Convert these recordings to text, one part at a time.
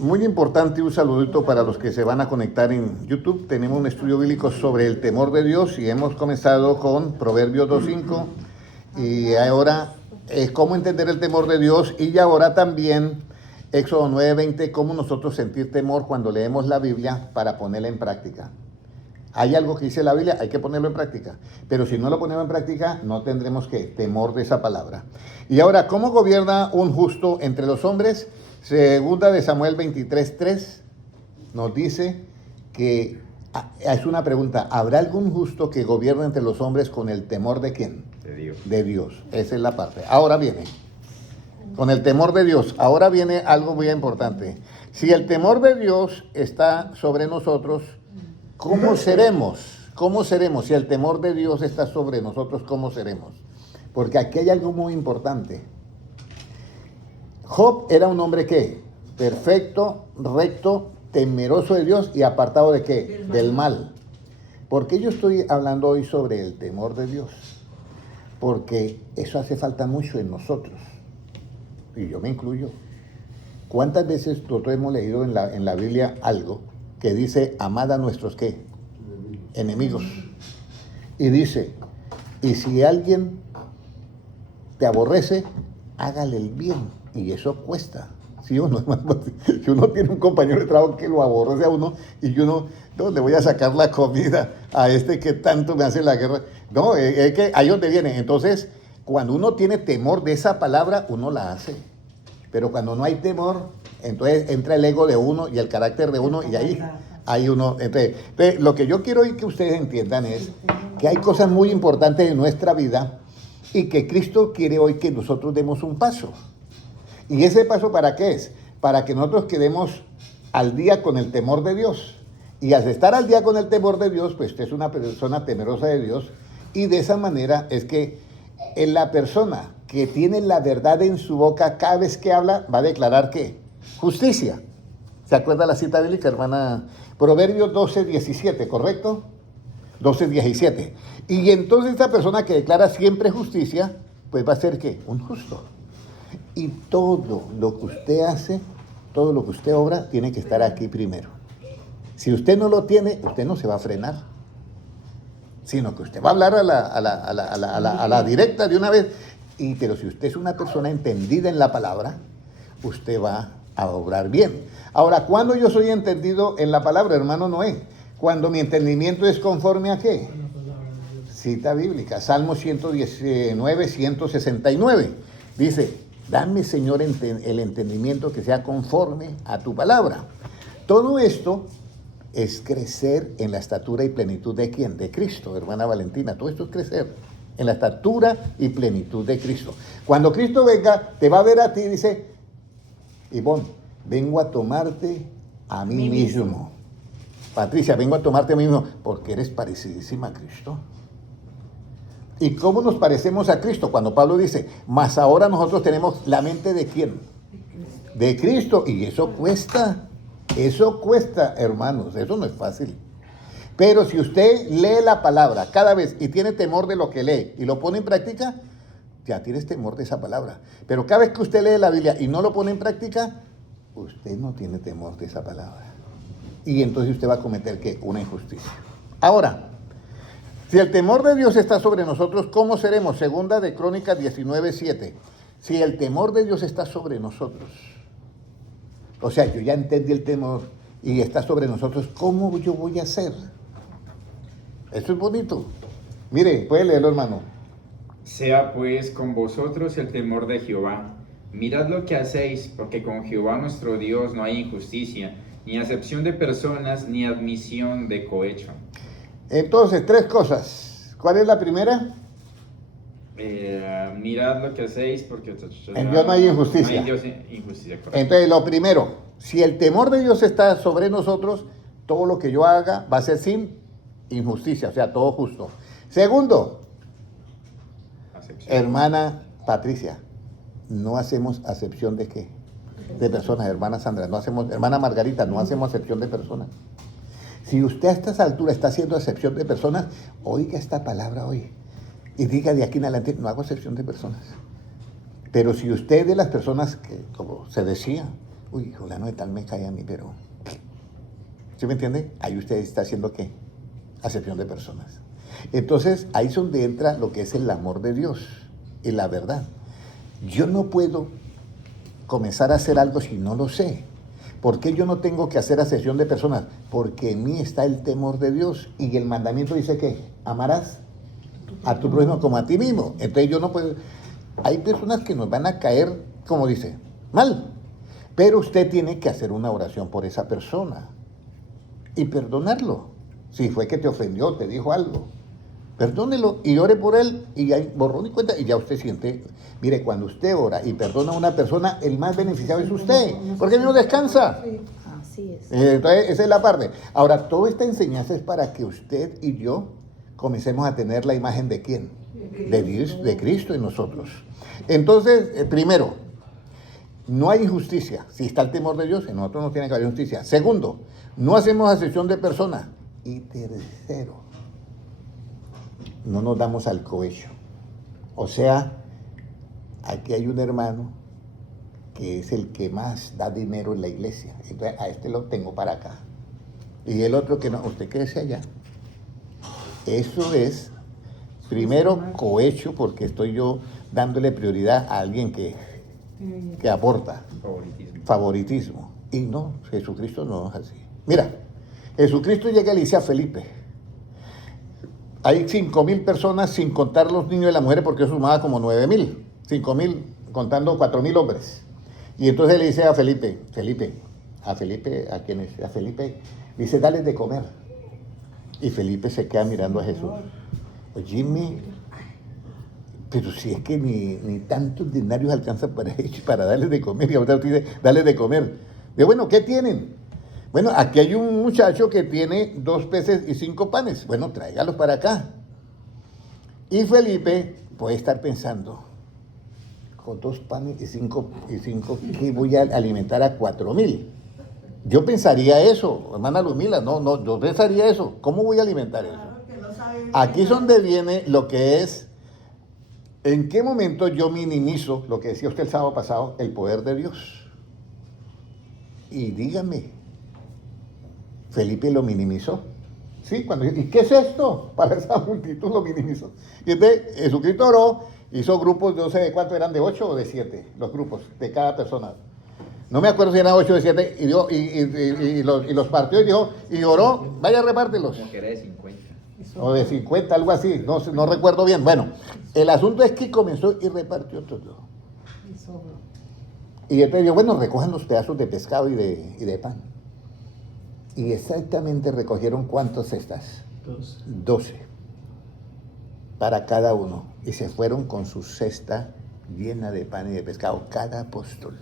Muy importante, un saludito para los que se van a conectar en YouTube. Tenemos un estudio bíblico sobre el temor de Dios y hemos comenzado con Proverbios 2:5 y ahora cómo entender el temor de Dios y ahora también Éxodo 9:20, cómo nosotros sentir temor cuando leemos la Biblia para ponerla en práctica. Hay algo que dice la Biblia, hay que ponerlo en práctica. Pero si no lo ponemos en práctica, no tendremos que temor de esa palabra. Y ahora, ¿cómo gobierna un justo entre los hombres? Segunda de Samuel 23:3 nos dice que, es una pregunta, ¿habrá algún justo que gobierne entre los hombres con el temor de quién? De Dios. De Dios. Esa es la parte. Ahora viene, con el temor de Dios, ahora viene algo muy importante. Si el temor de Dios está sobre nosotros, ¿cómo seremos? ¿Cómo seremos? Si el temor de Dios está sobre nosotros, ¿cómo seremos? Porque aquí hay algo muy importante. Job era un hombre ¿qué? Perfecto, recto, temeroso de Dios y apartado ¿de qué? Del mal. ¿Por qué yo estoy hablando hoy sobre el temor de Dios? Porque eso hace falta mucho en nosotros. Y yo me incluyo. ¿Cuántas veces nosotros hemos leído en la Biblia algo que dice, amad a nuestros ¿qué? Enemigos. Y dice, y si alguien te aborrece, hágale el bien. Y eso cuesta. Si uno tiene un compañero de trabajo que lo aborrece a uno y uno, ¿dónde voy a sacar la comida a este que tanto me hace la guerra? No, es que ahí donde viene. Entonces, cuando uno tiene temor de esa palabra, uno la hace. Pero cuando no hay temor, entonces entra el ego de uno y el carácter de uno y ahí uno. Entonces, lo que yo quiero que ustedes entiendan es que hay cosas muy importantes en nuestra vida y que Cristo quiere hoy que nosotros demos un paso. ¿Y ese paso para qué es? Para que nosotros quedemos al día con el temor de Dios. Y al estar al día con el temor de Dios, pues usted es una persona temerosa de Dios. Y de esa manera es que la persona que tiene la verdad en su boca, cada vez que habla, va a declarar ¿qué? Justicia. ¿Se acuerda la cita bíblica, hermana? Proverbios 12:17, ¿correcto? 12:17. Y entonces esta persona que declara siempre justicia, pues va a ser ¿qué? Un justo. Y todo lo que usted hace, todo lo que usted obra, tiene que estar aquí primero. Si usted no lo tiene, usted no se va a frenar. Sino que usted va a hablar a la directa de una vez. Pero si usted es una persona entendida en la palabra, usted va a obrar bien. Ahora, ¿cuándo yo soy entendido en la palabra, hermano Noé? Cuando mi entendimiento es conforme a ¿qué? Cita bíblica, Salmo 119, 169. Dice, dame, Señor, el entendimiento que sea conforme a tu palabra. Todo esto es crecer en la estatura y plenitud de ¿quién? De Cristo, hermana Valentina. Todo esto es crecer en la estatura y plenitud de Cristo. Cuando Cristo venga, te va a ver a ti y dice, Ivonne, vengo a tomarte a mí mismo. Patricia, vengo a tomarte a mí mismo, porque eres parecidísima a Cristo. ¿Y cómo nos parecemos a Cristo? Cuando Pablo dice, mas ahora nosotros tenemos la mente ¿de quién? De Cristo. Y eso cuesta, hermanos, eso no es fácil. Pero si usted lee la palabra cada vez y tiene temor de lo que lee y lo pone en práctica, ya tienes temor de esa palabra. Pero cada vez que usted lee la Biblia y no lo pone en práctica, usted no tiene temor de esa palabra. Y entonces usted va a cometer ¿qué? Una injusticia. Ahora, si el temor de Dios está sobre nosotros, ¿cómo seremos? Segunda de Crónicas 19:7. Si el temor de Dios está sobre nosotros, o sea, yo ya entendí el temor y está sobre nosotros, ¿cómo yo voy a hacer? Eso es bonito. Mire, puede leerlo, hermano. Sea pues con vosotros el temor de Jehová. Mirad lo que hacéis, porque con Jehová nuestro Dios no hay injusticia, ni acepción de personas, ni admisión de cohecho. Entonces, tres cosas. ¿Cuál es la primera? Mirad lo que hacéis, porque en Dios no hay injusticia. No hay Dios injusticia, correcto. Entonces, lo primero, si el temor de Dios está sobre nosotros, todo lo que yo haga va a ser sin injusticia, o sea, todo justo. Segundo, Acepción. hermana Patricia, no hacemos acepción de qué? De personas, hermana Sandra, no hacemos, hermana Margarita, no hacemos acepción de personas. Si usted a estas alturas está haciendo acepción de personas, oiga esta palabra hoy y diga de aquí en adelante, no hago acepción de personas. Pero si usted de las personas que, como se decía, uy, fulano de tal me cae a mí, pero... ¿Sí me entiende? Ahí usted está haciendo ¿qué? Acepción de personas. Entonces, ahí es donde entra lo que es el amor de Dios y la verdad. Yo no puedo comenzar a hacer algo si no lo sé. ¿Por qué yo no tengo que hacer acepción de personas? Porque en mí está el temor de Dios y el mandamiento dice que amarás a tu prójimo como a ti mismo. Entonces yo no puedo... Hay personas que nos van a caer, como dice, mal. Pero usted tiene que hacer una oración por esa persona y perdonarlo. Si fue que te ofendió, te dijo algo, perdónelo y ore por él y ahí borrón y cuenta y ya usted siente. Mire, cuando usted ora y perdona a una persona, el más beneficiado es usted, porque él no descansa. Así es. Entonces, esa es la parte. Ahora, toda esta enseñanza es para que usted y yo comencemos a tener la imagen de ¿quién? De Dios, de Cristo en nosotros. Entonces, primero, no hay injusticia. Si está el temor de Dios, en nosotros no tiene que haber justicia. Segundo, no hacemos acepción de personas. Y tercero, no nos damos al cohecho. O sea, aquí hay un hermano que es el que más da dinero en la iglesia. Entonces, a este lo tengo para acá. Y el otro que no, usted quédese allá. Eso es, primero, cohecho, porque estoy yo dándole prioridad a alguien que aporta. Favoritismo. Y no, Jesucristo no es así. Mira, Jesucristo llega y le dice a Felipe, hay 5,000 personas sin contar los niños y las mujeres porque eso sumaba como 9,000. 5,000 contando 4,000 hombres. Y entonces le dice a Felipe, ¿a quién es? A Felipe, dice, dale de comer. Y Felipe se queda mirando a Jesús. Oye, pero si es que ni tantos denarios alcanzan para darles de comer. Y ahora usted dice, dale de comer. De bueno, ¿qué tienen? Bueno, aquí hay un muchacho que tiene 2 peces y 5 panes. Bueno, tráigalos para acá. Y Felipe puede estar pensando, con 2 panes y 5, ¿qué voy a alimentar a 4,000? Yo pensaría eso, hermana Lumila, no, yo pensaría eso. ¿Cómo voy a alimentar eso? Aquí es donde viene lo que es, ¿en qué momento yo minimizo, lo que decía usted el sábado pasado, el poder de Dios? Y dígame, Felipe lo minimizó. Sí, ¿y qué es esto? Para esa multitud lo minimizó. Y entonces Jesucristo oró, hizo grupos, no sé de cuánto eran, de 8 o de 7, los grupos de cada persona. No me acuerdo si eran 8 o de 7, y los partió y dijo, y oró, vaya, repártelos. Como que era de 50. O de 50, algo así, no recuerdo bien. Bueno, el asunto es que comenzó y repartió todo. Y entonces dijo, bueno, recojan los pedazos de pescado y de pan. Y exactamente recogieron ¿cuántas cestas? 12. Para cada uno. Y se fueron con su cesta llena de pan y de pescado, cada apóstol.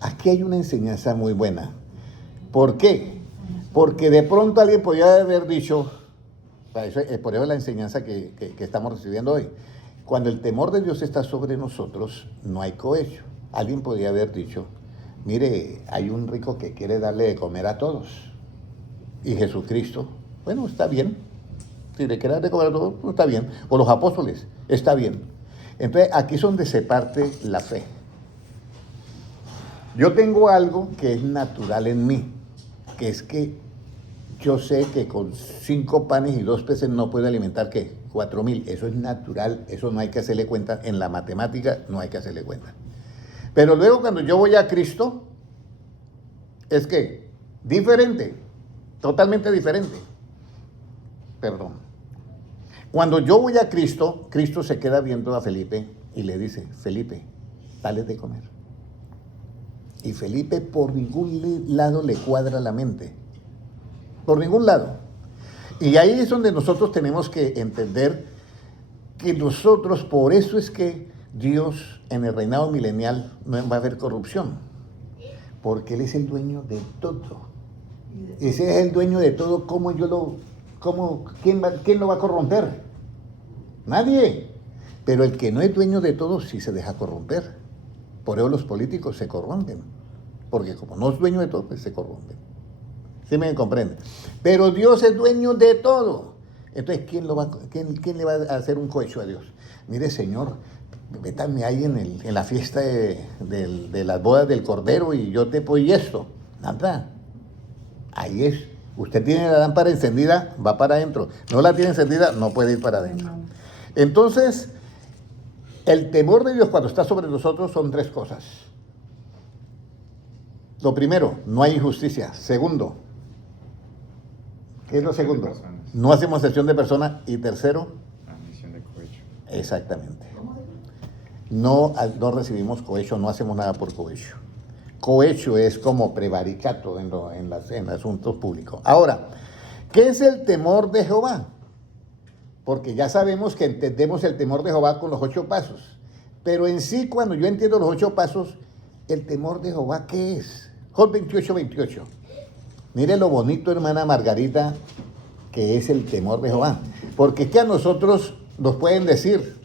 Aquí hay una enseñanza muy buena. ¿Por qué? Porque de pronto alguien podría haber dicho, por eso es la enseñanza que estamos recibiendo hoy, cuando el temor de Dios está sobre nosotros, no hay cohecho. Alguien podría haber dicho, mire, hay un rico que quiere darle de comer a todos. Y Jesucristo, bueno, está bien. Si le quiere dar de comer a todos, está bien. O los apóstoles, está bien. Entonces, aquí es donde se parte la fe. Yo tengo algo que es natural en mí, que es que yo sé que con 5 panes y 2 peces no puedo alimentar, ¿qué? 4,000. Eso es natural, eso no hay que hacerle cuenta. En la matemática no hay que hacerle cuenta. Pero luego cuando yo voy a Cristo, es que diferente, totalmente diferente. Perdón. Cuando yo voy a Cristo, Cristo se queda viendo a Felipe y le dice, Felipe, dale de comer. Y Felipe por ningún lado le cuadra la mente. Por ningún lado. Y ahí es donde nosotros tenemos que entender que nosotros, por eso es que Dios en el reinado milenial no va a haber corrupción. Porque Él es el dueño de todo. Y si es el dueño de todo, ¿quién lo va a corromper? Nadie. Pero el que no es dueño de todo sí se deja corromper. Por eso los políticos se corrompen. Porque como no es dueño de todo, pues se corrompen. ¿Sí me comprende? Pero Dios es dueño de todo. Entonces, ¿quién le va a hacer un cohecho a Dios? Mire, Señor, Métame ahí en la fiesta de las bodas del Cordero y yo te doy esto. Nada. Ahí es. Usted tiene la lámpara encendida, va para adentro. No la tiene encendida, no puede ir para adentro. Entonces, el temor de Dios cuando está sobre nosotros son tres cosas. Lo primero, no hay injusticia. Segundo, ¿qué es lo segundo? No hacemos excepción de personas. Y tercero, Admisión de cohecho. exactamente. No recibimos cohecho, no hacemos nada por cohecho. Cohecho es como prevaricato en asuntos públicos. Ahora, ¿qué es el temor de Jehová? Porque ya sabemos que entendemos el temor de Jehová con los 8 pasos. Pero en sí, cuando yo entiendo los 8 pasos, el temor de Jehová, ¿qué es? Job 28:28. Mire lo bonito, hermana Margarita, que es el temor de Jehová. Porque es que a nosotros nos pueden decir,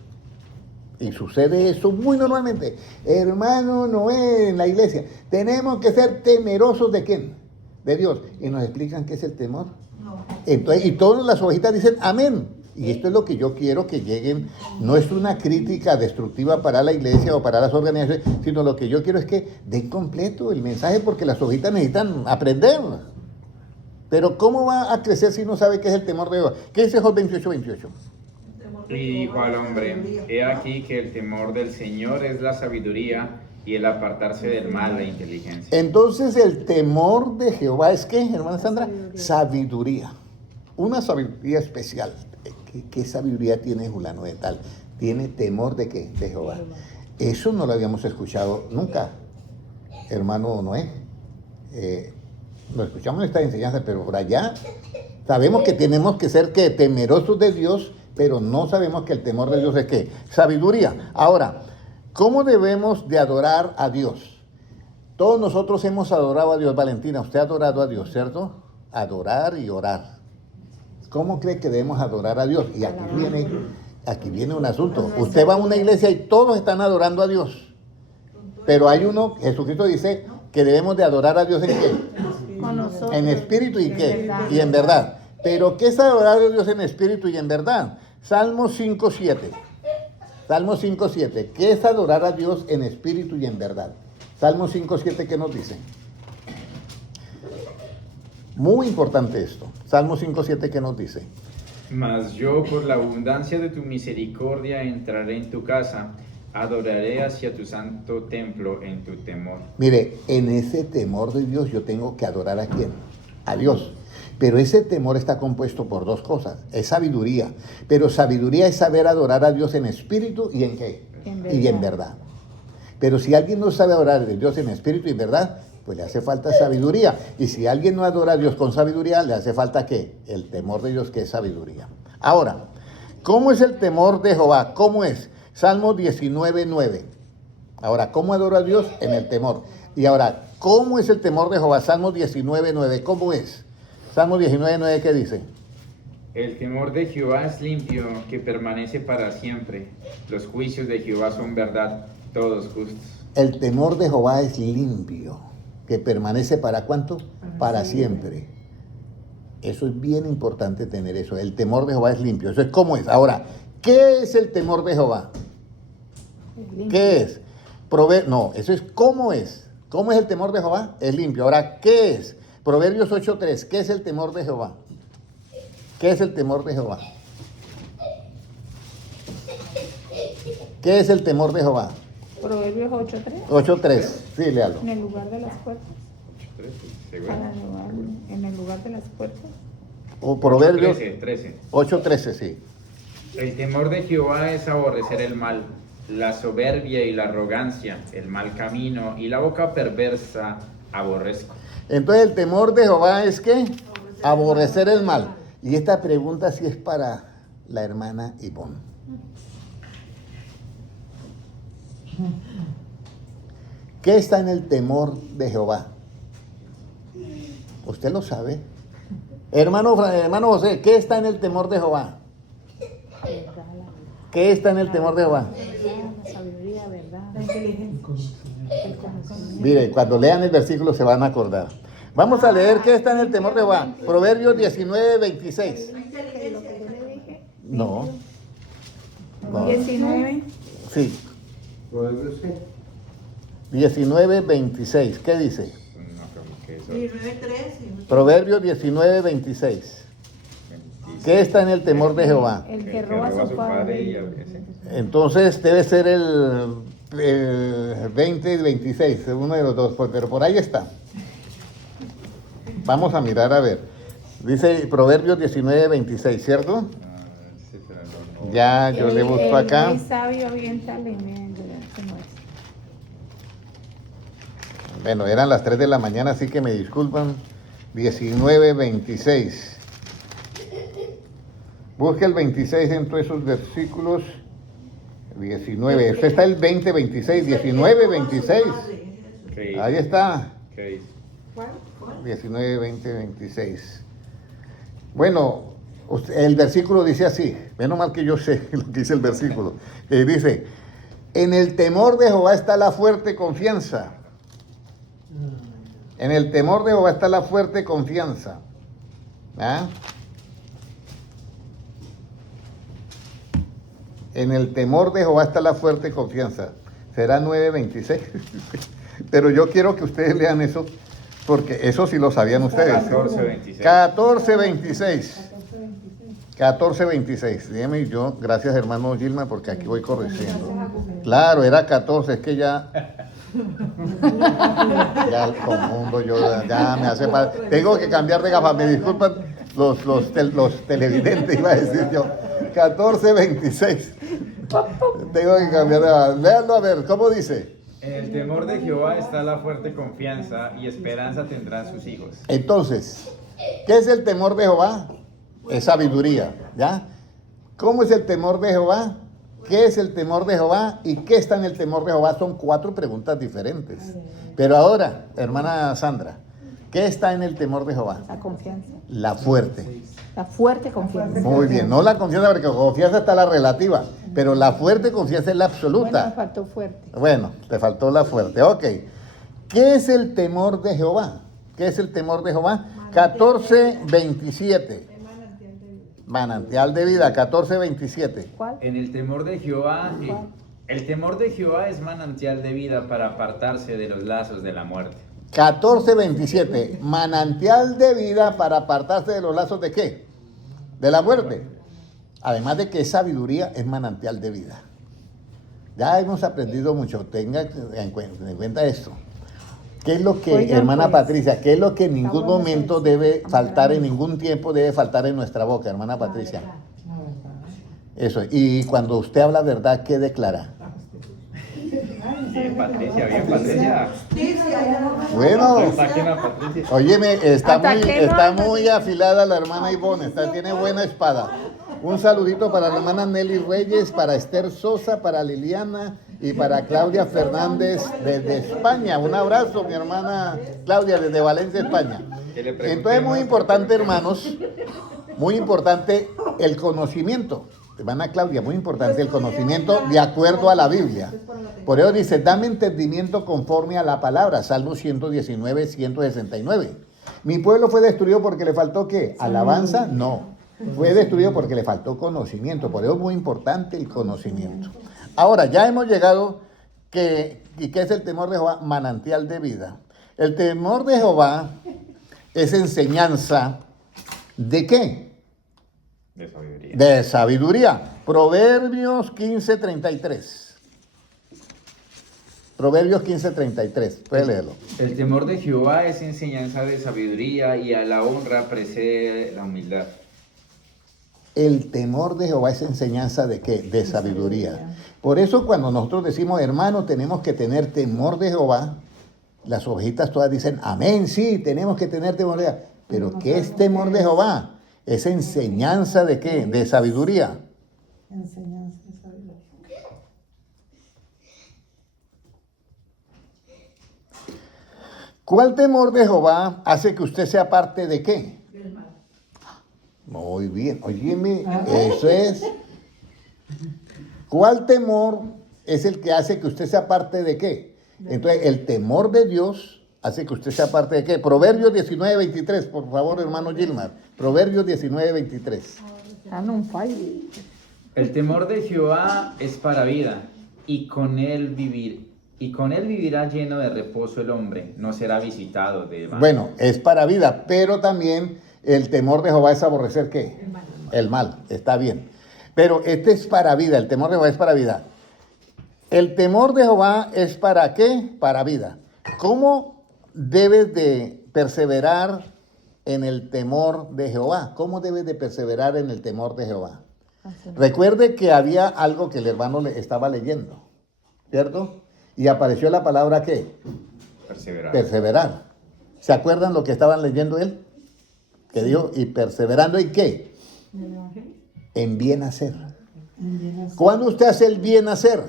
y sucede eso muy normalmente, hermano Noé en la iglesia, tenemos que ser temerosos ¿de quién? De Dios. Y nos explican qué es el temor. No. Entonces, y todas las ovejitas dicen amén. Y esto es lo que yo quiero que lleguen. No es una crítica destructiva para la iglesia o para las organizaciones, sino lo que yo quiero es que den completo el mensaje porque las ovejitas necesitan aprender. Pero ¿cómo va a crecer si no sabe qué es el temor de Dios? ¿Qué dice Job 28:28? Y dijo al hombre, he aquí que el temor del Señor es la sabiduría y el apartarse del mal la inteligencia. Entonces el temor de Jehová es ¿qué, hermana Sandra? Sabiduría. Una sabiduría especial. ¿Qué sabiduría tiene fulano de tal? Tiene temor de ¿qué? De Jehová. Eso no lo habíamos escuchado nunca, hermano Noé. Lo escuchamos en esta enseñanza, pero por allá sabemos que tenemos que ser ¿qué? Temerosos de Dios, pero no sabemos que el temor de Dios es ¿qué? Sabiduría. Ahora, ¿cómo debemos de adorar a Dios? Todos nosotros hemos adorado a Dios. Valentina, usted ha adorado a Dios, ¿cierto? Adorar y orar. ¿Cómo cree que debemos adorar a Dios? Y aquí viene un asunto. Usted va a una iglesia y todos están adorando a Dios. Pero hay uno, Jesucristo dice que debemos de adorar a Dios ¿en qué? Con nosotros. En espíritu y qué? Y en verdad. Pero ¿qué es adorar a Dios en espíritu y en verdad? Salmo 5:7. Salmo 5:7. ¿Qué es adorar a Dios en espíritu y en verdad? Salmo 5:7, ¿qué nos dice? Muy importante esto. Salmo 5:7, ¿qué nos dice? Mas yo por la abundancia de tu misericordia entraré en tu casa, adoraré hacia tu santo templo en tu temor. Mire, en ese temor de Dios yo tengo que adorar ¿a quién? A Dios. Pero ese temor está compuesto por dos cosas. Es sabiduría. Pero sabiduría es saber adorar a Dios en espíritu y en qué? Y en verdad. Pero si alguien no sabe adorar a Dios en espíritu y en verdad, pues le hace falta sabiduría. Y si alguien no adora a Dios con sabiduría, le hace falta ¿qué? El temor de Dios, que es sabiduría. Ahora, ¿cómo es el temor de Jehová? ¿Cómo es? Salmo 19:9. Ahora, ¿cómo adoro a Dios? En el temor. Y ahora, ¿cómo es el temor de Jehová? Salmo 19:9. ¿Cómo es? Salmo 19:9, ¿qué dice? El temor de Jehová es limpio, que permanece para siempre. Los juicios de Jehová son verdad, todos justos. El temor de Jehová es limpio, que permanece ¿para cuánto? Para siempre. Eso es bien importante tener eso. El temor de Jehová es limpio. Eso es ¿cómo es? Ahora, ¿qué es el temor de Jehová? ¿Qué es? No, eso es ¿cómo es? ¿Cómo es el temor de Jehová? Es limpio. Ahora, ¿qué es? Proverbios 8:3. ¿Qué es el temor de Jehová? ¿Qué es el temor de Jehová? ¿Qué es el temor de Jehová? Proverbios 8:3. 8:3. Sí, léalo. En el lugar de las puertas. Para llevar en el lugar de las puertas. O Proverbios 13. 8:13, sí. El temor de Jehová es aborrecer el mal, la soberbia y la arrogancia, el mal camino y la boca perversa aborrezco. Entonces el temor de Jehová es ¿qué? Aborrecer el mal. Y esta pregunta sí es para la hermana Ivonne. ¿Qué está en el temor de Jehová? Usted lo sabe. Hermano José, ¿qué está en el temor de Jehová? ¿Qué está en el temor de Jehová? La sabiduría, verdad. La inteligencia. El conocimiento. Mire, cuando lean el versículo se van a acordar. Vamos a leer qué está en el temor de Jehová. Proverbios 19:26. Lo que yo le dije. No. 19. Sí, Proverbios qué? 19:26. ¿Qué dice? No, como que eso. 19:13. Proverbios 19:26. ¿Qué está en el temor de Jehová? El que roba a su padre. y ese. Entonces debe ser el 20 y 26, uno de los dos, pero por ahí está. Vamos a mirar a ver. Dice Proverbios 19:26, ¿cierto? Sí, pero no. Ya yo le busco acá. El muy sabio avienta alimento. ¿Cómo es? Bueno, eran las 3 de la mañana, así que me disculpan. 19:26. Busque el 26 en todos esos versículos. 19. Este está el 20:26, 19:26. ¿Qué dice? Ahí está. ¿Qué dice? ¿Cuál? 19, 20, 26. Bueno, el versículo dice así. Menos mal que yo sé lo que dice el versículo. Dice, en el temor de Jehová está la fuerte confianza. En el temor de Jehová está la fuerte confianza. ¿Ah? En el temor de Jehová está la fuerte confianza. Será 9:26. Pero yo quiero que ustedes lean eso, porque eso sí lo sabían ustedes. 14:26. 14:26. 14:26. Dígame yo, gracias hermano Gilma, porque aquí voy corrigiendo. Claro, era 14, es que ya el confundo, yo ya me hace falta. Tengo que cambiar de gafas, me disculpan los televidentes, iba a decir yo. 14:26. Tengo que cambiar de gafas. Léanlo a ver, ¿cómo dice? En el temor de Jehová está la fuerte confianza y esperanza tendrán sus hijos. Entonces, ¿qué es el temor de Jehová? Es sabiduría, ¿ya? ¿Cómo es el temor de Jehová? ¿Qué es el temor de Jehová? ¿Y qué está en el temor de Jehová? Son 4 preguntas diferentes. Pero ahora, hermana Sandra, ¿qué está en el temor de Jehová? La confianza. La fuerte. La fuerte confianza. Muy bien, no la confianza, porque confianza está la relativa, pero la fuerte confianza es la Bueno, me absoluta. faltó fuerte. Bueno, te faltó la fuerte, ok. ¿Qué es el temor de Jehová? ¿Qué es el temor de Jehová? 14:27. Manantial de vida, 14:27. ¿Cuál? En el temor de Jehová, el temor de Jehová es manantial de vida para apartarse de los lazos de la muerte. 14:27. Manantial de vida para apartarse de los lazos de qué? De la muerte. Además de que es sabiduría, es manantial de vida. Ya hemos aprendido mucho. Tenga en cuenta esto. ¿Qué es lo que, Oigan, hermana pues, Patricia, qué es lo que en ningún bueno momento ese- debe ese faltar, en programa. ningún tiempo debe faltar en nuestra boca, hermana Patricia? La verdad. Eso. Y cuando usted habla verdad, ¿qué declara? Bien, Patricia, bien, Patricia. Bueno, Saquen a Patricia. óyeme, está Hasta muy, que no está ande- muy afilada la hermana Ivonne, tiene buena espada. Un saludito para la hermana Nelly Reyes, para Esther Sosa, para Liliana y para Claudia Fernández desde España. Un abrazo, mi hermana Claudia, desde Valencia, España. Que le preguntemos. Entonces, muy importante, hermanos, muy importante el conocimiento. Hermana Claudia, muy importante el conocimiento de acuerdo a la Biblia. Por eso dice, dame entendimiento conforme a la palabra. Salmo 119, 169. Mi pueblo fue destruido porque le faltó ¿qué? ¿Alabanza? No. Fue destruido porque le faltó conocimiento. Por eso es muy importante el conocimiento. Ahora, ya hemos llegado ¿y qué es el temor de Jehová? Manantial de vida. El temor de Jehová es enseñanza ¿de qué? De sabiduría. De sabiduría. Proverbios 15:33. Proverbios 15:33. Puede leerlo. El temor de Jehová es enseñanza de sabiduría y a la honra precede la humildad. El temor de Jehová es enseñanza ¿de qué? De sabiduría. Por eso cuando nosotros decimos, hermano, tenemos que tener temor de Jehová, las ovejitas todas dicen, amén, sí, tenemos que tener temor de Jehová. Pero ¿qué es temor de Jehová? Es enseñanza ¿de qué? De sabiduría. Enseñanza de sabiduría. ¿Cuál temor de Jehová hace que usted sea parte de qué? Del mal. Muy bien, óyeme, eso es. ¿Cuál temor es el que hace que usted sea parte de qué? Entonces, el temor de Dios hace que usted sea parte de qué. Proverbios 19:23, por favor, hermano Gilmar. Proverbios 19:23. Están un fallo. El temor de Jehová es para vida y con él vivirá lleno de reposo el hombre, no será visitado de mal. Bueno, es para vida, pero también el temor de Jehová es aborrecer ¿qué? El mal. El mal, está bien. Pero este es para vida, el temor de Jehová es para vida. El temor de Jehová es para ¿qué? Para vida. ¿Cómo debes de perseverar en el temor de Jehová? ¿Cómo debes de perseverar en el temor de Jehová? Así. Recuerde que había algo que el hermano le estaba leyendo, ¿cierto? Y apareció la palabra ¿qué? Perseverar. Perseverar. ¿Se acuerdan lo que estaban leyendo él? Que dijo, y perseverando en qué? ¿El evangelio? En bien hacer. En bien hacer. ¿Cuándo usted hace el bien hacer?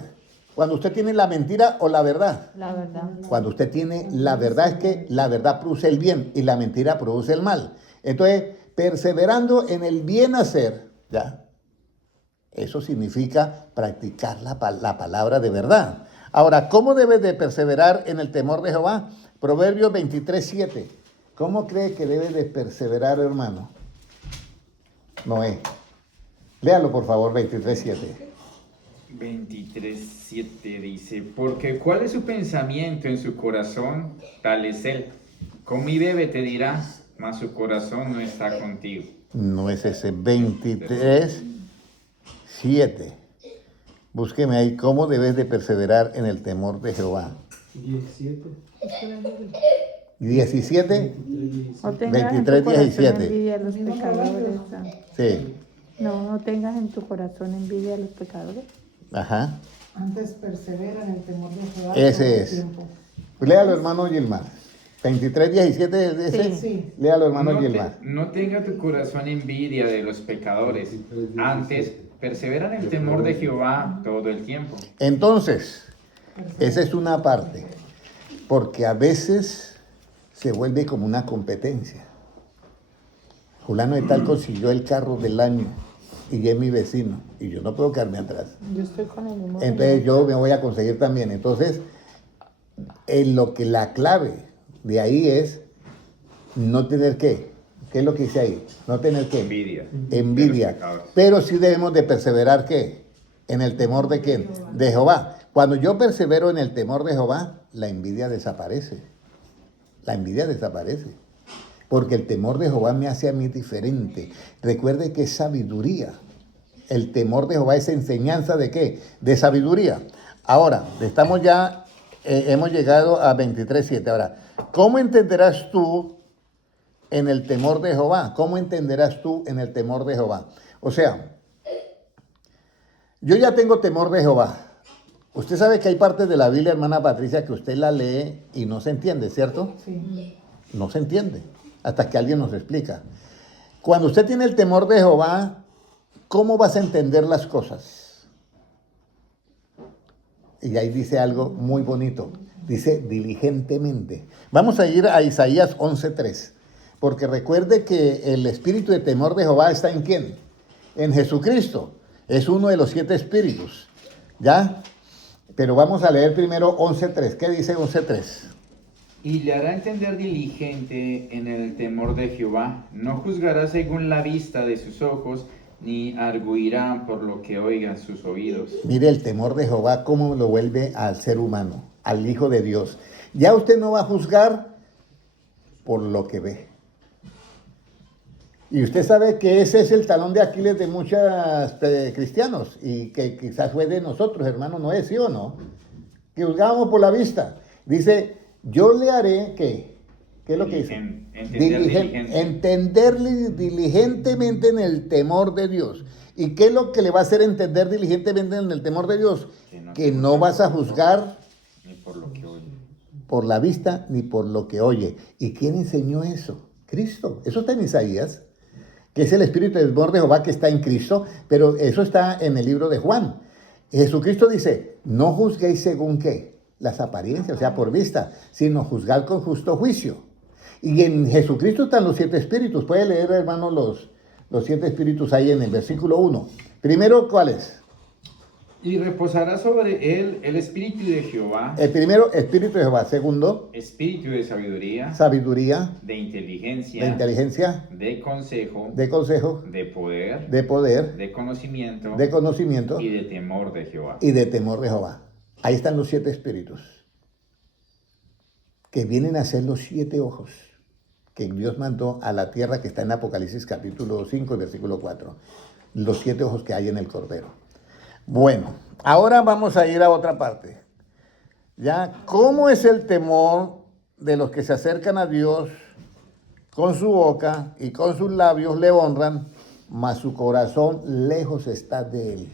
Cuando usted tiene la mentira o la verdad. La verdad. Cuando usted tiene la verdad es que la verdad produce el bien y la mentira produce el mal. Entonces, perseverando en el bien hacer, ¿ya? Eso significa practicar la palabra de verdad. Ahora, ¿cómo debe de perseverar en el temor de Jehová? Proverbios 23:7. ¿Cómo cree que debe de perseverar, hermano? Noé. Léalo, por favor, 23:7. 23:7 dice, porque cuál es su pensamiento en su corazón, tal es él. Come y bebe te dirá, mas su corazón no está contigo. No es ese, 23:7. Búsqueme ahí cómo debes de perseverar en el temor de Jehová. 17. 17, No tengas en 23, tu corazón 17. envidia a los pecadores. Sí, No tengas en tu corazón envidia a los pecadores. ajá. Antes persevera en el temor de Jehová. Ese todo el es. tiempo. Léalo, hermano Gilmar. 23:17 es ese. Sí. Léalo, hermano No, Gilmar. no tenga tu corazón envidia de los pecadores, antes persevera en el temor de Jehová todo el tiempo. Entonces, esa es una parte, porque a veces se vuelve como una competencia. Fulano de tal consiguió el carro del año y es mi vecino y yo no puedo quedarme atrás. Yo estoy con el mismo. Entonces yo me voy a conseguir también. Entonces, en lo que la clave de ahí es no tener qué. ¿Qué es lo que dice ahí? No tener qué. Envidia. Envidia. De los pecados. Pero sí debemos de perseverar ¿qué? En el temor de quién? De Jehová. Cuando yo persevero en el temor de Jehová, la envidia desaparece. La envidia desaparece. Porque el temor de Jehová me hace a mí diferente. Recuerde que es sabiduría. El temor de Jehová es enseñanza de qué? De sabiduría. Ahora, estamos ya, hemos llegado a 23:7. Ahora, ¿cómo entenderás tú en el temor de Jehová? ¿Cómo entenderás tú en el temor de Jehová? O sea, yo ya tengo temor de Jehová. Usted sabe que hay partes de la Biblia, hermana Patricia, que usted la lee y no se entiende, ¿cierto? Sí. No se entiende, hasta que alguien nos explica. Cuando usted tiene el temor de Jehová, ¿cómo vas a entender las cosas? Y ahí dice algo muy bonito. Dice diligentemente. Vamos a ir a Isaías 11:3. Porque recuerde que el espíritu de temor de Jehová está en ¿quién? En Jesucristo. Es uno de los 7 espíritus. ¿Ya? Pero vamos a leer primero 11:3. ¿Qué dice 11:3? Y le hará entender diligente en el temor de Jehová. No juzgará según la vista de sus ojos, ni arguirá por lo que oigan sus oídos. Mire el temor de Jehová cómo lo vuelve al ser humano, al Hijo de Dios. Ya usted no va a juzgar por lo que ve. Y usted sabe que ese es el talón de Aquiles de muchos cristianos y que quizás fue de nosotros, hermano Noé, ¿sí o no? Que juzgábamos por la vista. Dice, yo le haré, ¿qué? ¿Qué es lo que dice? Entenderle diligentemente en el temor de Dios. ¿Y qué es lo que le va a hacer entender diligentemente en el temor de Dios? Que no vas a juzgar Ni por lo que oye. por la vista ni por lo que oye. ¿Y quién enseñó eso? Cristo. Eso está en Isaías, que es el espíritu del temor de Jehová que está en Cristo, pero eso está en el libro de Juan. Jesucristo dice, no juzguéis según qué, las apariencias, o sea, por vista, sino juzgar con justo juicio. Y en Jesucristo están los 7 espíritus. Puede leer, hermano, los 7 espíritus ahí en el versículo 1. Primero, ¿cuáles? Y reposará sobre él el espíritu de Jehová, El primero, espíritu de Jehová. Segundo, espíritu de sabiduría, sabiduría, de inteligencia, de inteligencia, de consejo, de consejo, de poder, de poder, de conocimiento de conocimiento y de temor de Jehová. y de temor de Jehová. Ahí están los 7 espíritus, que vienen a ser los 7 ojos que Dios mandó a la tierra, que está en Apocalipsis capítulo 5, versículo 4. Los 7 ojos que hay en el Cordero. Bueno, ahora vamos a ir a otra parte. Ya, ¿cómo es el temor de los que se acercan a Dios con su boca y con sus labios le honran, mas su corazón lejos está de él?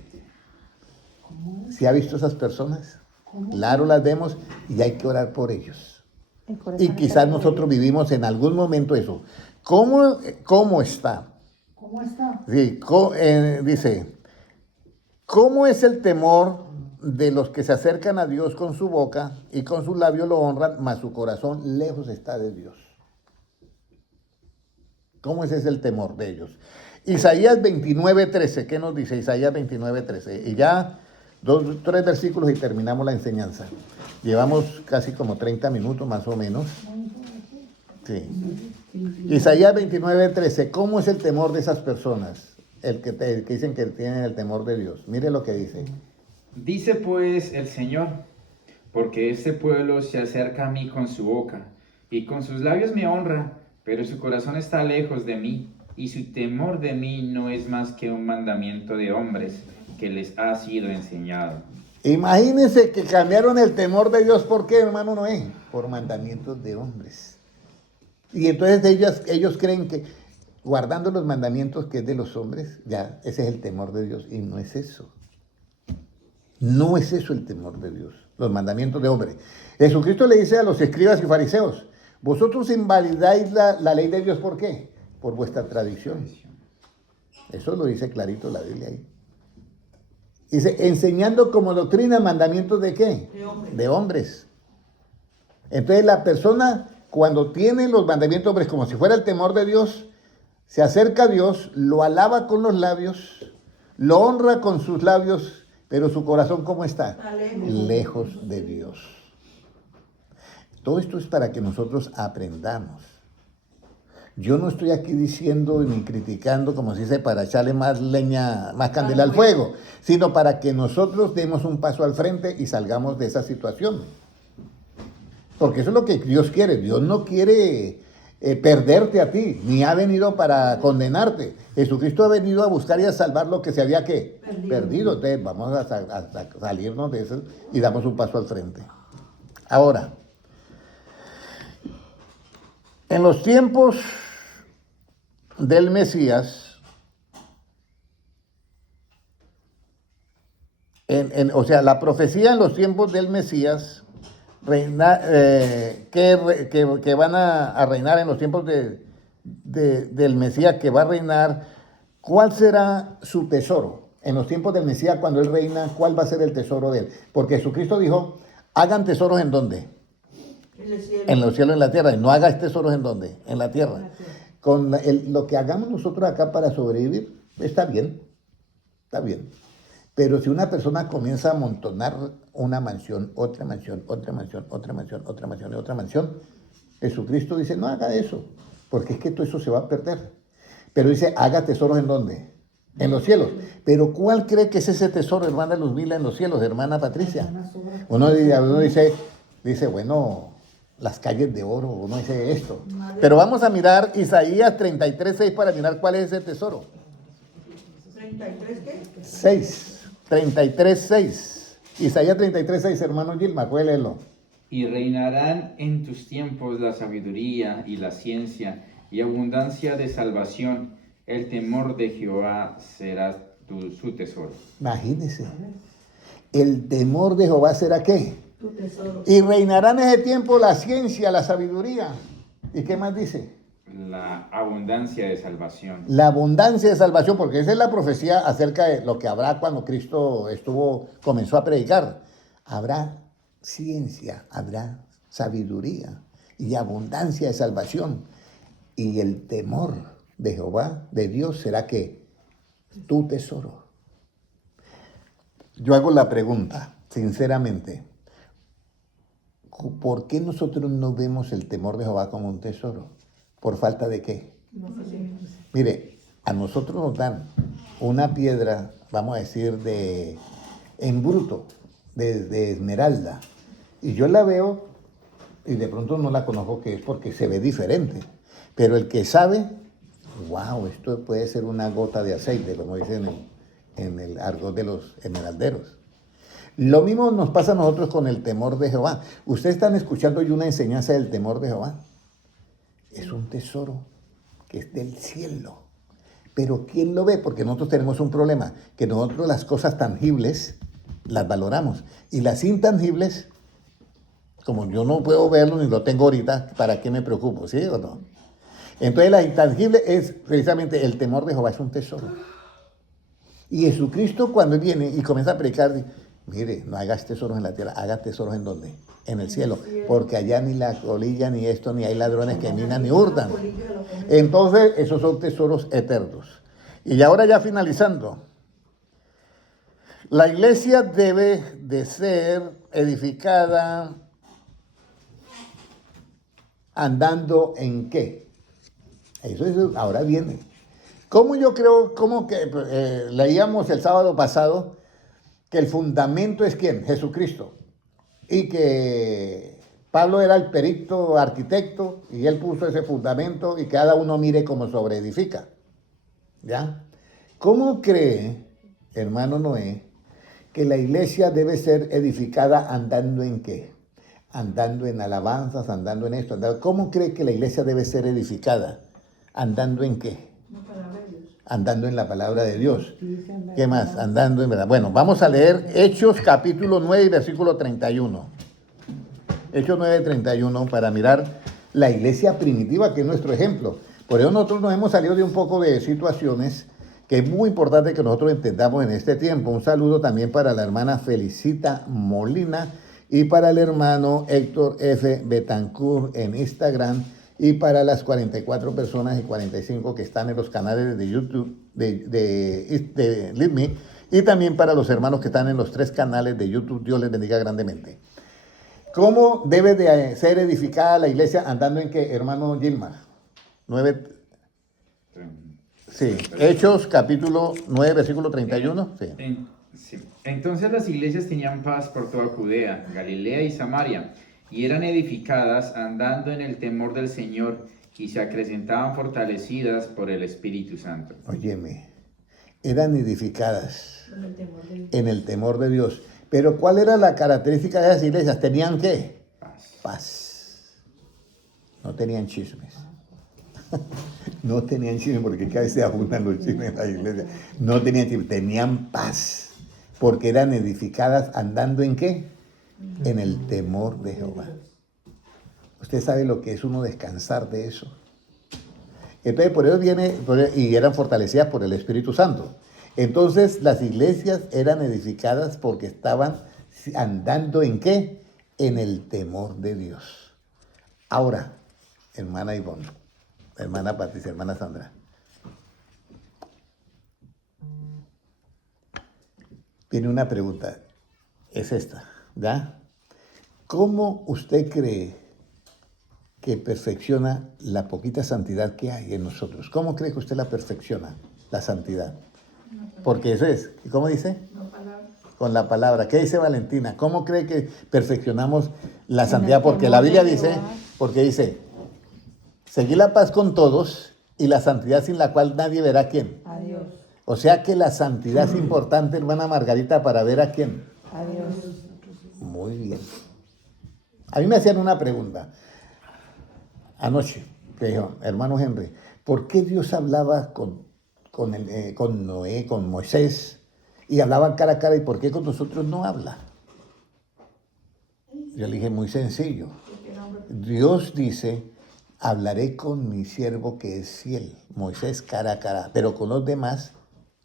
¿Sí ha visto esas personas? Claro, las vemos y hay que orar por ellos. El corazón Y está quizás lleno de nosotros Dios. vivimos en algún momento eso. ¿Cómo está? ¿Cómo está? Sí, dice, ¿cómo es el temor de los que se acercan a Dios con su boca y con sus labios lo honran, mas su corazón lejos está de Dios? ¿Cómo es ese el temor de ellos? Isaías 29:13, ¿qué nos dice Isaías 29:13? Y ya 3 versículos y terminamos la enseñanza. Llevamos casi como 30 minutos más o menos. Sí. Isaías 29:13, ¿cómo es el temor de esas personas? El que dicen que tienen el temor de Dios. Mire lo que dice. Dice pues el Señor, porque este pueblo se acerca a mí con su boca, y con sus labios me honra, pero su corazón está lejos de mí, y su temor de mí no es más que un mandamiento de hombres que les ha sido enseñado. Imagínense que cambiaron el temor de Dios. ¿Por qué, hermano Noé? Por mandamientos de hombres. Y entonces ellos creen que guardando los mandamientos que es de los hombres, ya, ese es el temor de Dios. Y no es eso. No es eso el temor de Dios, los mandamientos de hombres. Jesucristo le dice a los escribas y fariseos, vosotros invalidáis la ley de Dios, ¿por qué? Por vuestra tradición. Eso lo dice clarito la Biblia ahí. Dice, enseñando como doctrina mandamientos ¿de qué? De hombres. Entonces la persona, cuando tiene los mandamientos de hombres como si fuera el temor de Dios, se acerca a Dios, lo alaba con los labios, lo honra con sus labios, pero su corazón ¿cómo está? Lejos de Dios. Todo esto es para que nosotros aprendamos. Yo no estoy aquí diciendo ni criticando, como se dice, para echarle más leña, más candela al fuego, sino para que nosotros demos un paso al frente y salgamos de esa situación. Porque eso es lo que Dios quiere. Dios no quiere perderte a ti, ni ha venido para condenarte. Jesucristo ha venido a buscar y a salvar lo que se había perdido. Entonces vamos a salirnos de eso y damos un paso al frente. Ahora, en los tiempos del Mesías, o sea, la profecía en los tiempos del Mesías, que van a reinar en los tiempos del Mesías, que va a reinar, ¿cuál será su tesoro? En los tiempos del Mesías, cuando Él reina, ¿cuál va a ser el tesoro de Él? Porque Jesucristo dijo, hagan tesoros ¿en dónde? En los cielos, en la tierra. Y no hagas tesoros ¿en dónde? En la tierra. Con lo que hagamos nosotros acá para sobrevivir, está bien. Está bien. Pero si una persona comienza a amontonar una mansión, otra mansión, otra mansión, otra mansión, otra mansión y otra mansión, Jesucristo dice, no haga eso, porque es que todo eso se va a perder. Pero dice, haga tesoros ¿en dónde? En los cielos. Pero ¿cuál cree que es ese tesoro, hermana Luzmila, en los cielos, hermana Patricia? Uno dice, bueno, las calles de oro, uno dice esto. Pero vamos a mirar Isaías 33:6 para mirar cuál es ese tesoro. ¿33 qué? 33:6. Isaías 33:6, hermano Gilma, puede leerlo. Y reinarán en tus tiempos la sabiduría y la ciencia y abundancia de salvación. El temor de Jehová será su tesoro. Imagínese. El temor de Jehová será ¿qué? Tu tesoro. Y reinará en ese tiempo la ciencia, la sabiduría. ¿Y qué más dice? La abundancia de salvación. La abundancia de salvación, porque esa es la profecía acerca de lo que habrá cuando Cristo comenzó a predicar. Habrá ciencia, habrá sabiduría y abundancia de salvación. Y el temor de Jehová, de Dios, será que tu tesoro. Yo hago la pregunta, sinceramente, ¿por qué nosotros no vemos el temor de Jehová como un tesoro? ¿Por falta de qué? Mire, a nosotros nos dan una piedra, vamos a decir, en bruto, de esmeralda. Y yo la veo y de pronto no la conozco, que es porque se ve diferente. Pero el que sabe, wow, esto puede ser una gota de aceite, como dicen en el argot de los esmeralderos. Lo mismo nos pasa a nosotros con el temor de Jehová. Ustedes están escuchando hoy una enseñanza del temor de Jehová. Es un tesoro que es del cielo. Pero ¿quién lo ve? Porque nosotros tenemos un problema, que nosotros las cosas tangibles las valoramos y las intangibles, como yo no puedo verlo ni lo tengo ahorita, ¿para qué me preocupo? ¿Sí o no? Entonces la intangible es precisamente el temor de Jehová, es un tesoro. Y Jesucristo cuando viene y comienza a predicar, dice, mire, no hagas tesoros en la tierra, haga tesoros ¿en dónde? En el cielo, porque allá ni la colilla, ni esto, ni hay ladrones que minan ni hurtan. Entonces, esos son tesoros eternos. Y ahora ya finalizando, la iglesia debe de ser edificada andando en qué. Ahora viene. Como yo creo, como que leíamos el sábado pasado, que el fundamento es ¿quién? Jesucristo. Y que Pablo era el perito arquitecto y él puso ese fundamento y cada uno mire cómo sobreedifica. ¿Ya? ¿Cómo cree, hermano Noé, que la iglesia debe ser edificada andando en qué? Andando en alabanzas, andando en esto. ¿Cómo cree que la iglesia debe ser edificada? ¿Andando en qué? Andando en la palabra de Dios. ¿Qué más? Andando en verdad. Bueno, vamos a leer Hechos capítulo 9 y versículo 31. Hechos 9, 31 para mirar la iglesia primitiva, que es nuestro ejemplo. Por eso nosotros nos hemos salido de un poco de situaciones que es muy importante que nosotros entendamos en este tiempo. Un saludo también para la hermana Felicita Molina y para el hermano Héctor F. Betancourt en Instagram, y para las 44 personas y 45 que están en los canales de YouTube de LeadMe, y también para los hermanos que están en los 3 canales de YouTube. Dios les bendiga grandemente. ¿Cómo debe de ser edificada la iglesia? Andando en qué, hermano Gilmar. 9. Sí, Hechos capítulo 9, versículo 31. Sí. Sí. Entonces las iglesias tenían paz por toda Judea, Galilea y Samaria, y eran edificadas andando en el temor del Señor, y se acrecentaban fortalecidas por el Espíritu Santo. Óyeme, eran edificadas en el temor de Dios. Pero ¿cuál era la característica de esas iglesias? ¿Tenían qué? Paz. No tenían chismes. No tenían chismes, porque cada vez se abundan los chismes en la iglesia. No tenían chismes, tenían paz. Porque eran edificadas andando en qué? En el temor de Jehová. Usted sabe lo que es uno descansar de eso. Entonces, por eso viene, y eran fortalecidas por el Espíritu Santo. Entonces, las iglesias eran edificadas porque estaban andando en qué? En el temor de Dios. Ahora, hermana Ivonne, hermana Patricia, hermana Sandra, viene una pregunta, es esta, ¿ya? ¿Cómo usted cree que perfecciona la poquita santidad que hay en nosotros? ¿Cómo cree que usted la perfecciona, la santidad? Porque eso es, ¿cómo dice? Con la palabra. ¿Qué dice Valentina? ¿Cómo cree que perfeccionamos la santidad? Porque la Biblia dice, porque dice, seguir la paz con todos y la santidad sin la cual nadie verá a quién. A Dios. O sea que la santidad es importante, hermana Margarita, para ver a quién. A Dios. Muy bien. A mí me hacían una pregunta anoche, que dijo, hermano Henry, ¿por qué Dios hablaba con Noé, con Moisés, y hablaban cara a cara, y por qué con nosotros no habla? Yo le dije, muy sencillo. Dios dice, hablaré con mi siervo que es fiel, Moisés cara a cara, pero con los demás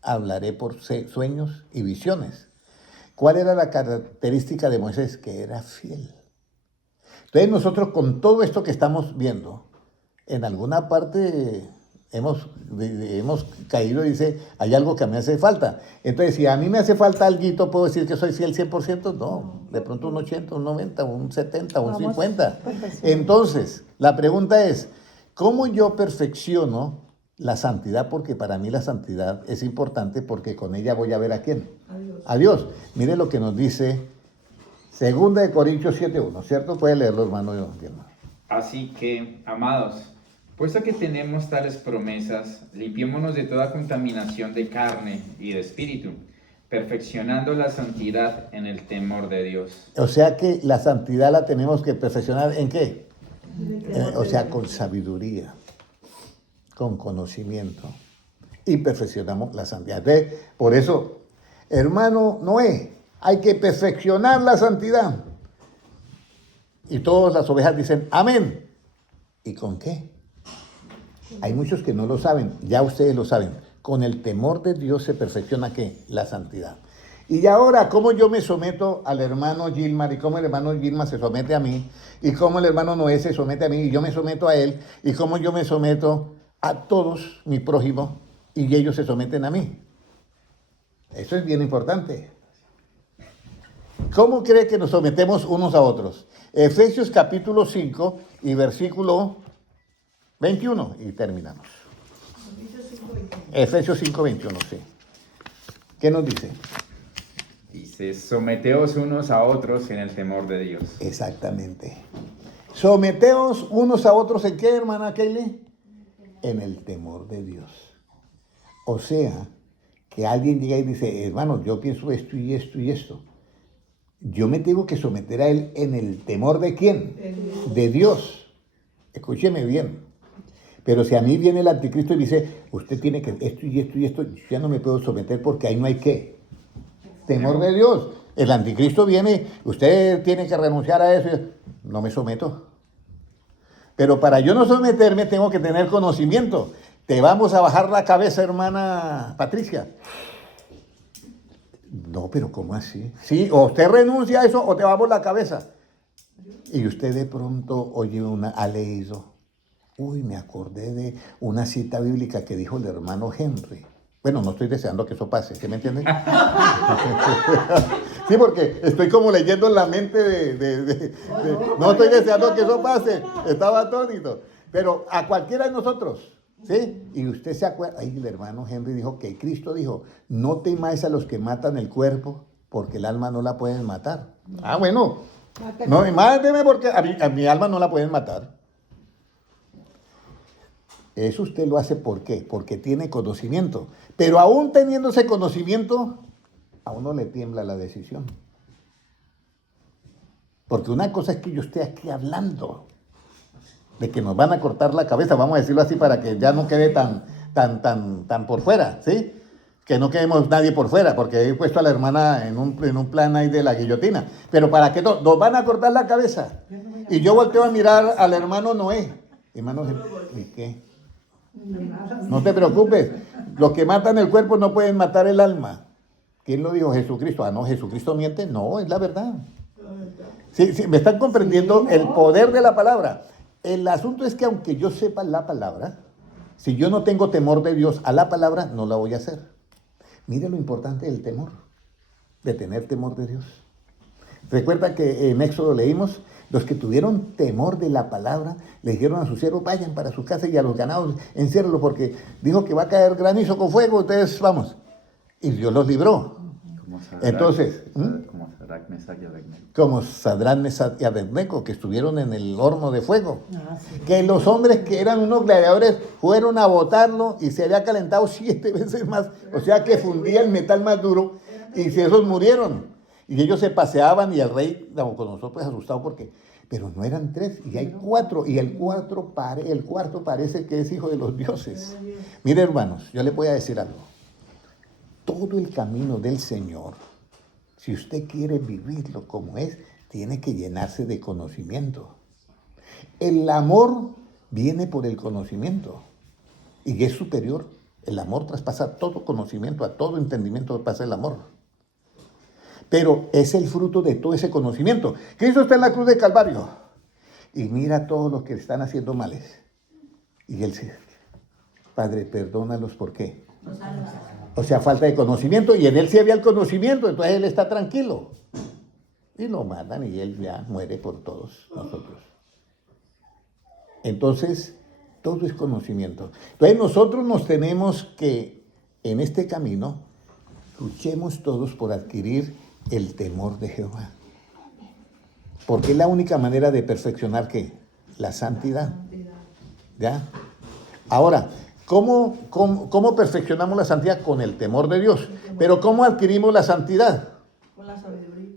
hablaré por sueños y visiones. ¿Cuál era la característica de Moisés? Que era fiel. Entonces nosotros con todo esto que estamos viendo, en alguna parte hemos caído y dice, hay algo que a mí me hace falta. Entonces, si a mí me hace falta alguito, ¿puedo decir que soy fiel 100%? No, de pronto un 80, un 90, un 70, un 50. Entonces, la pregunta es, ¿cómo yo perfecciono la santidad? Porque para mí la santidad es importante porque con ella voy a ver a quién. A Dios. Mire lo que nos dice Segunda de Corintios 7:1, ¿cierto? Puede leerlo, hermano. Así que, amados, puesto que tenemos tales promesas, limpiémonos de toda contaminación de carne y de espíritu, perfeccionando la santidad en el temor de Dios. O sea que la santidad la tenemos que perfeccionar ¿en qué? O sea, con sabiduría, con conocimiento. Y perfeccionamos la santidad. Entonces, por eso, hermano Noé, hay que perfeccionar la santidad. Y todas las ovejas dicen, amén. ¿Y con qué? Hay muchos que no lo saben, ya ustedes lo saben. Con el temor de Dios se perfecciona ¿qué? La santidad. Y ahora, ¿cómo yo me someto al hermano Gilmar? ¿Y cómo el hermano Gilmar se somete a mí? ¿Y cómo el hermano Noé se somete a mí? Y yo me someto a él. ¿Y cómo yo me someto a todos, mi prójimo? Y ellos se someten a mí. Eso es bien importante. ¿Cómo cree que nos sometemos unos a otros? Efesios capítulo 5 y versículo 21. Y terminamos. Efesios 5, 21, sí. ¿Qué nos dice? Dice, someteos unos a otros en el temor de Dios. Exactamente. Someteos unos a otros ¿en qué, hermana Kelly? En el temor de Dios. O sea, que alguien llega y dice, hermano, yo pienso esto y esto y esto. Yo me tengo que someter a él en el temor ¿de quién? De Dios. Escúcheme bien. Pero si a mí viene el anticristo y dice, usted tiene que esto y esto y esto, yo ya no me puedo someter porque ahí no hay qué. Temor de Dios. El anticristo viene, usted tiene que renunciar a eso. No me someto. Pero para yo no someterme tengo que tener conocimiento. Te vamos a bajar la cabeza, hermana Patricia. No, pero ¿cómo así? Sí, o usted renuncia a eso o te bajamos la cabeza. Y usted de pronto oye ha leído. Uy, me acordé de una cita bíblica que dijo el hermano Henry. Bueno, no estoy deseando que eso pase, ¿sí me entienden? Sí, porque estoy como leyendo en la mente no estoy deseando que eso pase, estaba atónito. Pero a cualquiera de nosotros, ¿sí? Y usted se acuerda, ay, el hermano Henry dijo que Cristo dijo, no temáis a los que matan el cuerpo, porque el alma no la pueden matar. Ah, bueno, no, máteme porque a mi alma no la pueden matar. Eso usted lo hace ¿por qué? Porque tiene conocimiento. Pero aún teniendo ese conocimiento, a uno le tiembla la decisión. Porque una cosa es que yo esté aquí hablando de que nos van a cortar la cabeza, vamos a decirlo así para que ya no quede tan por fuera, ¿sí? Que no quedemos nadie por fuera, porque he puesto a la hermana en un plan ahí de la guillotina. Pero para que nos van a cortar la cabeza. Y yo volteo a mirar al hermano Noé. Hermano, ¿y qué? No te preocupes, los que matan el cuerpo no pueden matar el alma. ¿Quién lo dijo? Jesucristo. Ah, no, Jesucristo miente. No, es la verdad. Sí, me están comprendiendo el poder de la palabra. El asunto es que aunque yo sepa la palabra, si yo no tengo temor de Dios a la palabra, no la voy a hacer. Mire lo importante del temor, de tener temor de Dios. Recuerda que en Éxodo leímos, los que tuvieron temor de la palabra, le dijeron a sus siervos, vayan para su casa y a los ganados, enciérrenlos porque dijo que va a caer granizo con fuego, ustedes vamos. Y Dios los libró. Entonces, como Sadrach, Mesach y Abednego. Como Sadrach, Mesach y Abednego, que estuvieron en el horno de fuego. Que los hombres que eran unos gladiadores fueron a botarlo y se había calentado 7 veces más. O sea que fundía el metal más duro y si esos murieron. Y ellos se paseaban y el rey Nabucodonosor pues asustado porque, pero no eran 3 y hay 4 y el cuarto parece que es hijo de los dioses. Mire hermanos, yo le voy a decir algo. Todo el camino del Señor, si usted quiere vivirlo como es, tiene que llenarse de conocimiento. El amor viene por el conocimiento y es superior. El amor traspasa todo conocimiento, a todo entendimiento pasa el amor. Pero es el fruto de todo ese conocimiento. Cristo está en la cruz de Calvario y mira a todos los que están haciendo males. Y él dice, Padre, perdónalos, ¿por qué? O sea, falta de conocimiento, y en él sí había el conocimiento, entonces él está tranquilo. Y lo matan y él ya muere por todos nosotros. Entonces, todo es conocimiento. Entonces nosotros nos tenemos que, en este camino, luchemos todos por adquirir el temor de Jehová. Porque es la única manera de perfeccionar ¿qué? La santidad. ¿Ya? Ahora, ¿cómo perfeccionamos la santidad? Con el temor de Dios. Pero ¿cómo adquirimos la santidad? Con la sabiduría.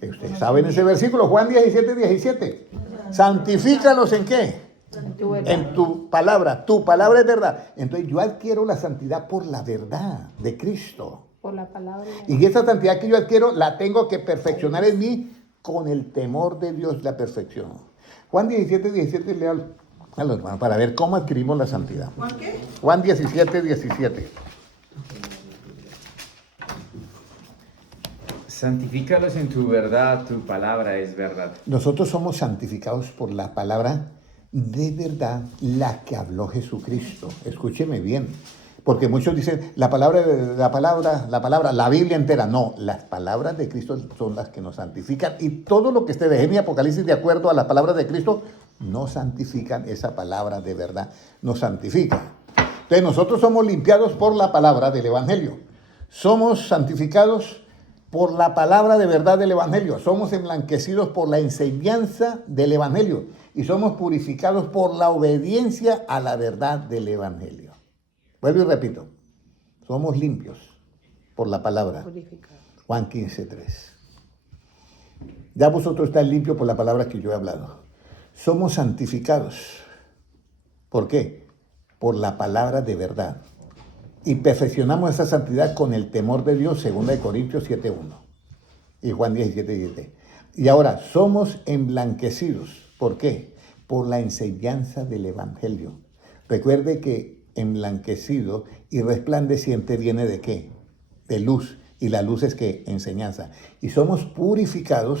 Ustedes saben ese versículo, Juan 17. Santifícalos ¿en qué? Tu verdad. En tu palabra es verdad. Entonces yo adquiero la santidad por la verdad de Cristo. Por la palabra. Y esa santidad que yo adquiero la tengo que perfeccionar en mí con el temor de Dios, la perfecciono. Juan 17, lea a los hermanos para ver cómo adquirimos la santidad. ¿Juan qué? Juan 17. Santifícalos en tu verdad, tu palabra es verdad. Nosotros somos santificados por la palabra de verdad, la que habló Jesucristo. Escúcheme bien, porque muchos dicen la Biblia entera. No, las palabras de Cristo son las que nos santifican, y todo lo que esté de Génesis y Apocalipsis de acuerdo a las palabras de Cristo nos santifican. Esa palabra de verdad nos santifica. Entonces nosotros somos limpiados por la palabra del Evangelio. Somos santificados por la palabra de verdad del Evangelio. Somos emblanquecidos por la enseñanza del Evangelio. Y somos purificados por la obediencia a la verdad del Evangelio. Vuelvo y repito. Somos limpios por la palabra. Purificado. Juan 15:3. Ya vosotros estáis limpios por la palabra que yo he hablado. Somos santificados. ¿Por qué? Por la palabra de verdad. Y perfeccionamos esa santidad con el temor de Dios, 2 Corintios 7:1 y Juan 17:7. Y ahora, somos emblanquecidos. ¿Por qué? Por la enseñanza del Evangelio. Recuerde que emblanquecido y resplandeciente viene ¿de qué? De luz. Y la luz es ¿qué? Enseñanza. Y somos purificados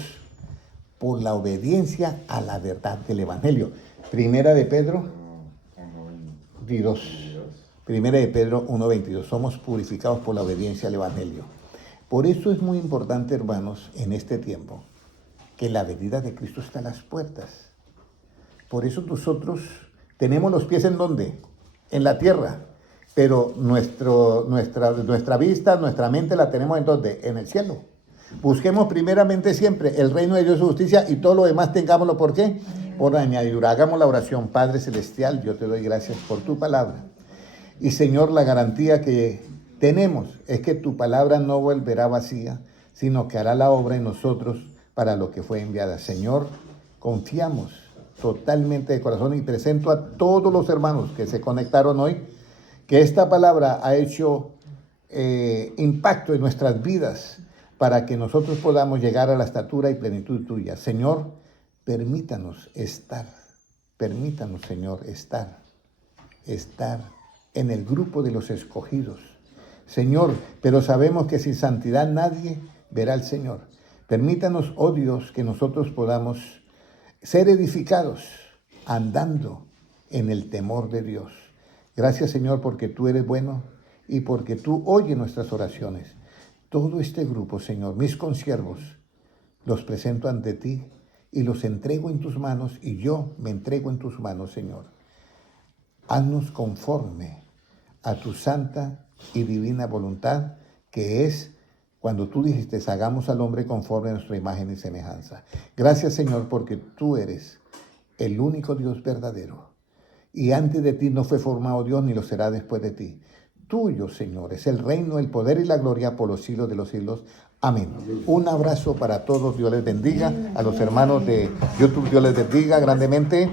por la obediencia a la verdad del Evangelio. Primera de Pedro 2. Primera de Pedro 1:22, somos purificados por la obediencia al Evangelio. Por eso es muy importante, hermanos, en este tiempo, que la venida de Cristo está a las puertas. Por eso nosotros tenemos los pies ¿en dónde? En la tierra. Pero nuestra vista, nuestra mente la tenemos ¿en dónde? En el cielo. Busquemos primeramente siempre el reino de Dios y su justicia, y todo lo demás tengámoslo. ¿Por qué? Por añadidura. Hagamos la oración. Padre Celestial, yo te doy gracias por tu palabra. Y Señor, la garantía que tenemos es que tu palabra no volverá vacía, sino que hará la obra en nosotros para lo que fue enviada. Señor, confiamos totalmente de corazón, y presento a todos los hermanos que se conectaron hoy, que esta palabra ha hecho impacto en nuestras vidas para que nosotros podamos llegar a la estatura y plenitud tuya. Señor, permítanos, Señor, estar en el grupo de los escogidos. Señor, pero sabemos que sin santidad nadie verá al Señor. Permítanos, oh Dios, que nosotros podamos ser edificados andando en el temor de Dios. Gracias, Señor, porque tú eres bueno y porque tú oyes nuestras oraciones. Todo este grupo, Señor, mis consiervos, los presento ante ti y los entrego en tus manos, y yo me entrego en tus manos, Señor. Haznos conforme a tu santa y divina voluntad, que es cuando tú dijiste, hagamos al hombre conforme a nuestra imagen y semejanza. Gracias, Señor, porque tú eres el único Dios verdadero. Y antes de ti no fue formado Dios, ni lo será después de ti. Tuyo, Señor, es el reino, el poder y la gloria por los siglos de los siglos. Amén. Un abrazo para todos. Dios les bendiga. A los hermanos de YouTube, Dios les bendiga grandemente.